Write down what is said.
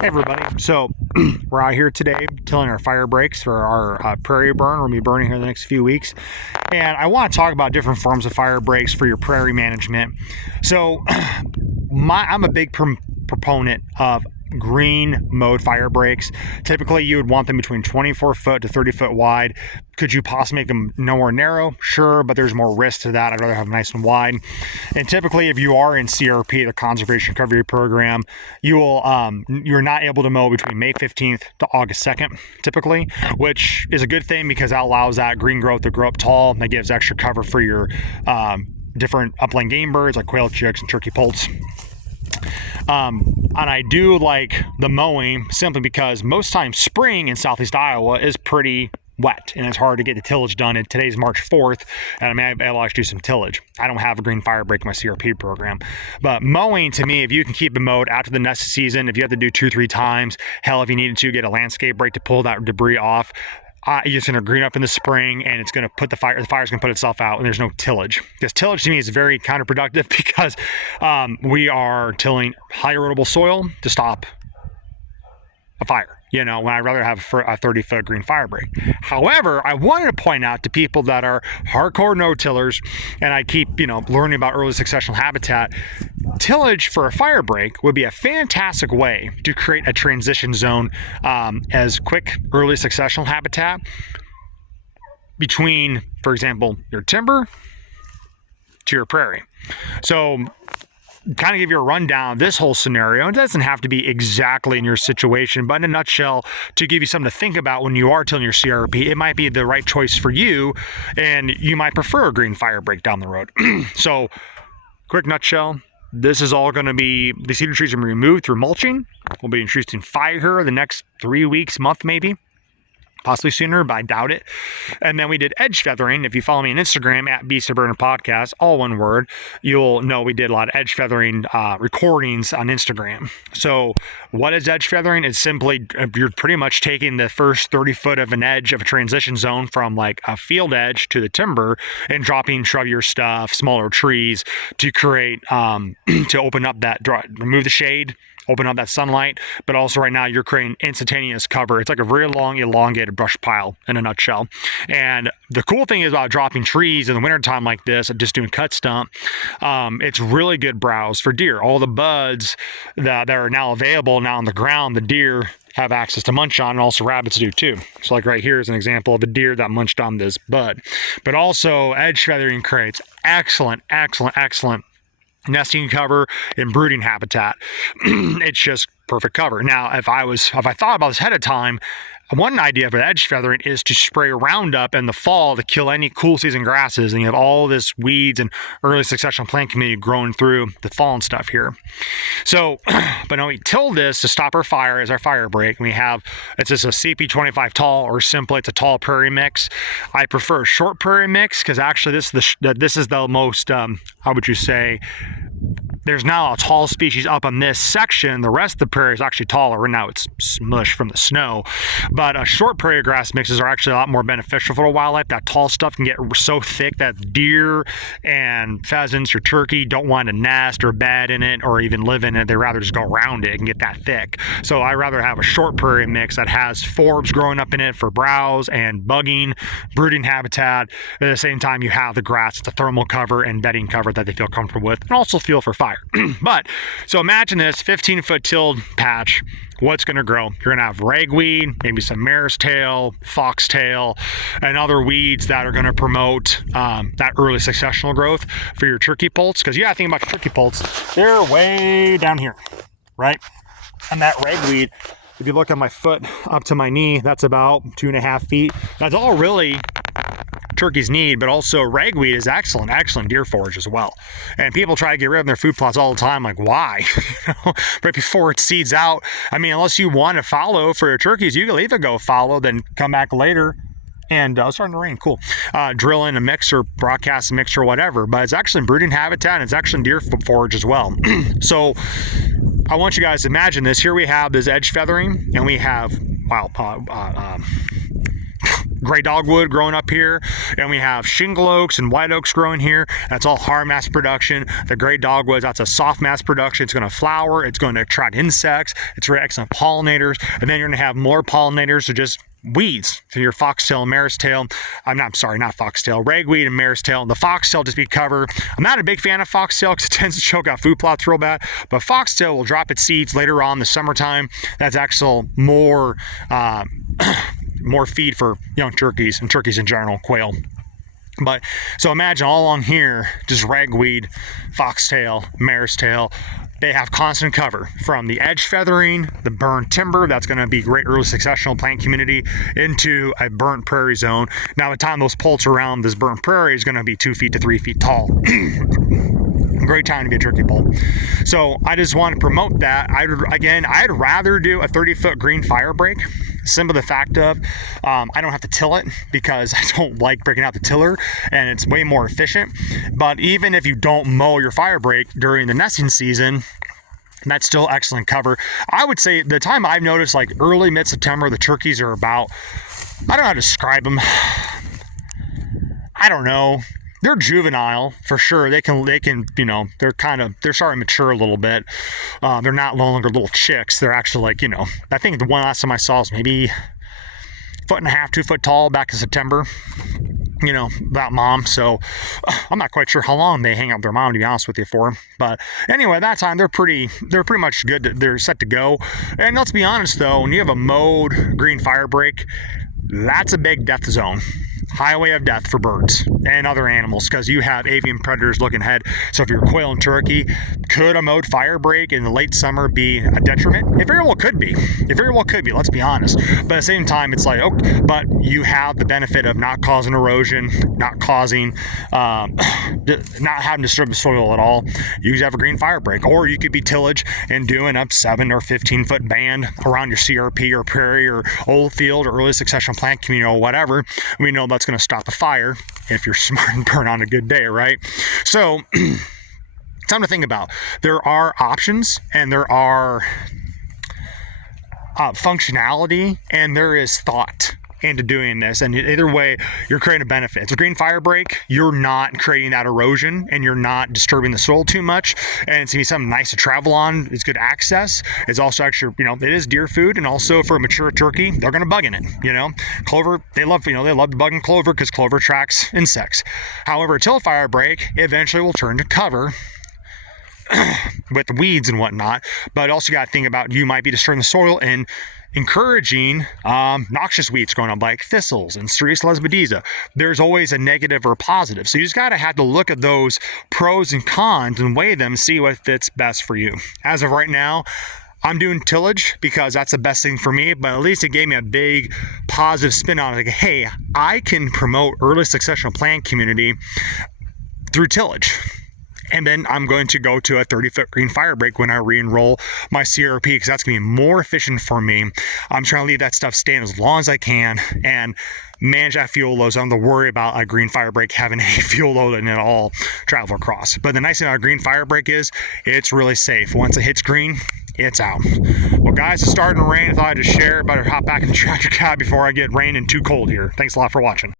Hey everybody, so we're out here today tilling our fire breaks for our prairie burn. We're going to be burning here in the next few weeks. And I want to talk about different forms of fire breaks for your prairie management. So I'm a big proponent of green mode fire breaks. Typically you would want them between 24 foot to 30 foot wide. Could you possibly make them nowhere narrow? Sure, but there's more risk to that. I'd rather have them nice and wide. And typically if you are in CRP, the Conservation Recovery Program, you're not able to mow between May 15th to August 2nd typically, which is a good thing because that allows that green growth to grow up tall. That gives extra cover for your different upland game birds like quail, chicks, and turkey poults. And I do like the mowing simply because most times spring in southeast Iowa is pretty wet and it's hard to get the tillage done. And today's March 4th, and I'll actually do some tillage. I don't have a green fire break in my CRP program, but mowing to me, if you can keep it mowed after the nesting season, if you have to do 2-3 times, hell, if you needed to get a landscape break to pull that debris off, you're just going to green up in the spring and it's going to put the fire's going to put itself out and there's no tillage. Because tillage to me is very counterproductive because we are tilling high erodible soil to stop a fire. You know, when I'd rather have a 30-foot green fire break. However, I wanted to point out to people that are hardcore no-tillers, and I keep, learning about early successional habitat, tillage for a fire break would be a fantastic way to create a transition zone as quick early successional habitat between, for example, your timber to your prairie. So, kind of give you a rundown of this whole scenario. It doesn't have to be exactly in your situation, but in a nutshell, to give you something to think about when you are tilling your CRP, it might be the right choice for you, and you might prefer a green fire break down the road. So, quick nutshell, this is all going to be, the cedar trees are going to be removed through mulching. We'll be introducing fire the next 3 weeks, month maybe. Possibly sooner, but I doubt it. And then we did edge feathering. If you follow me on Instagram at Beast of Burner Podcast, all one word, you'll know we did a lot of edge feathering recordings on Instagram. So what is edge feathering? It's simply, you're pretty much taking the first 30 foot of an edge of a transition zone from like a field edge to the timber and dropping shrubbier stuff, smaller trees to create, to open up that, remove the shade, open up that sunlight, but also right now you're creating instantaneous cover. It's like a very long, elongated brush pile in a nutshell. And the cool thing is about dropping trees in the wintertime like this, just doing cut stump, it's really good browse for deer. All the buds that are now available now on the ground, the deer have access to munch on, and also rabbits do too. So like right here is an example of a deer that munched on this bud. But also edge feathering creates excellent nesting cover and brooding habitat. It's just perfect cover. Now, if I thought about this ahead of time, one idea for edge feathering is to spray Roundup in the fall to kill any cool season grasses, and you have all this weeds and early successional plant community growing through the fall and stuff here. So, but now we till this to stop our fire as our fire break. We have, it's just a CP25 tall, or simply it's a tall prairie mix. I prefer a short prairie mix because actually this is the most, how would you say, there's now a tall species up on this section. The rest of the prairie is actually taller. Right now it's smush from the snow. But short prairie grass mixes are actually a lot more beneficial for the wildlife. That tall stuff can get so thick that deer and pheasants or turkey don't want to nest or bed in it or even live in it. They'd rather just go around it and get that thick. So I'd rather have a short prairie mix that has forbs growing up in it for browse and bugging, brooding habitat. At the same time, you have the grass, it's a thermal cover and bedding cover that they feel comfortable with, and also fuel for fire. But so imagine this 15-foot tilled patch. What's going to grow? You're going to have ragweed, maybe some mare's tail, foxtail, and other weeds that are going to promote that early successional growth for your turkey poults. Because you got to think about your turkey poults, they're way down here, right? And that ragweed, if you look at my foot up to my knee, that's about 2.5 feet. That's all really turkeys need, but also ragweed is excellent deer forage as well. And people try to get rid of their food plots all the time, like why? Right before it seeds out. I mean, unless you want to fallow for your turkeys, you can leave it go fallow, then come back later and it's starting to rain, cool. Drill in a mix or broadcast a mix or whatever, but it's actually brooding habitat and it's actually deer forage as well. So I want you guys to imagine this. Here we have this edge feathering and we have, gray dogwood growing up here, and we have shingle oaks and white oaks growing here. That's all hard mass production. The gray dogwoods, that's a soft mass production. It's going to flower. It's going to attract insects. It's really excellent pollinators. And then you're going to have more pollinators, so just weeds, so your foxtail and mare's tail. Not foxtail, ragweed and mare's tail. The foxtail just be cover. I'm not a big fan of foxtail because it tends to choke out food plots real bad, but foxtail will drop its seeds later on in the summertime. That's actually more more feed for young turkeys and turkeys in general, quail. But so imagine all along here, just ragweed, foxtail, mare's tail. They have constant cover from the edge feathering, the burnt timber. That's going to be great early successional plant community into a burnt prairie zone. Now, by the time those poults around this burnt prairie is going to be 2 feet to 3 feet tall. Great time to be a turkey poult. So I just want to promote that. I'd rather do a 30-foot green firebreak. Simple the fact of I don't have to till it because I don't like breaking out the tiller, and it's way more efficient. But even if you don't mow your firebreak during the nesting season, that's still excellent cover. I would say the time I've noticed, like early mid-September, the turkeys are about, I don't know how to describe them. I don't know. They're juvenile for sure. They can, they're starting to mature a little bit. They're not no longer little chicks. They're actually I think the one last time I saw was maybe 1.5 feet, 2 foot tall back in September. About mom. So I'm not quite sure how long they hang out with their mom, to be honest with you, for. But anyway, that time they're pretty much good. They're set to go. And let's be honest though, when you have a mowed green firebreak, that's a big death zone. Highway of death for birds and other animals, because you have avian predators looking ahead. So if you're quail and turkey, could a mowed firebreak in the late summer be a detriment? It very well could be. Let's be honest. But at the same time, it's like, okay, but you have the benefit of not causing erosion, not causing, not having to disturb the soil at all. You could have a green firebreak, or you could be tillage and doing a 7 or 15 foot band around your CRP or prairie or old field or early successional plant community or whatever. We know that's going to stop a fire if you're smart and burn on a good day, right? So something to think about. There are options, and there are functionality, and there is thought into doing this, and either way you're creating a benefit. It's a green firebreak, you're not creating that erosion and you're not disturbing the soil too much, and it's gonna be something nice to travel on. It's good access. It's also actually, it is deer food, and also for a mature turkey, they're gonna bug in it. Clover, they love to bug in clover because clover attracts insects. However, a till firebreak eventually will turn to cover with weeds and whatnot, but also got to think about, you might be disturbing the soil and encouraging noxious weeds growing up like thistles and Cereus lesbideza. There's always a negative or a positive. So you just got to have to look at those pros and cons and weigh them, see what fits best for you. As of right now, I'm doing tillage because that's the best thing for me, but at least it gave me a big positive spin on it. Like, hey, I can promote early successional plant community through tillage. And then I'm going to go to a 30-foot green firebreak when I re-enroll my CRP, because that's going to be more efficient for me. I'm trying to leave that stuff stand as long as I can and manage that fuel load. So I don't have to worry about a green firebreak having any fuel load in it all travel across. But the nice thing about a green firebreak is it's really safe. Once it hits green, it's out. Well, guys, it's starting to rain. I thought I'd just share, but I'd hop back in the tractor cab before I get rain and too cold here. Thanks a lot for watching.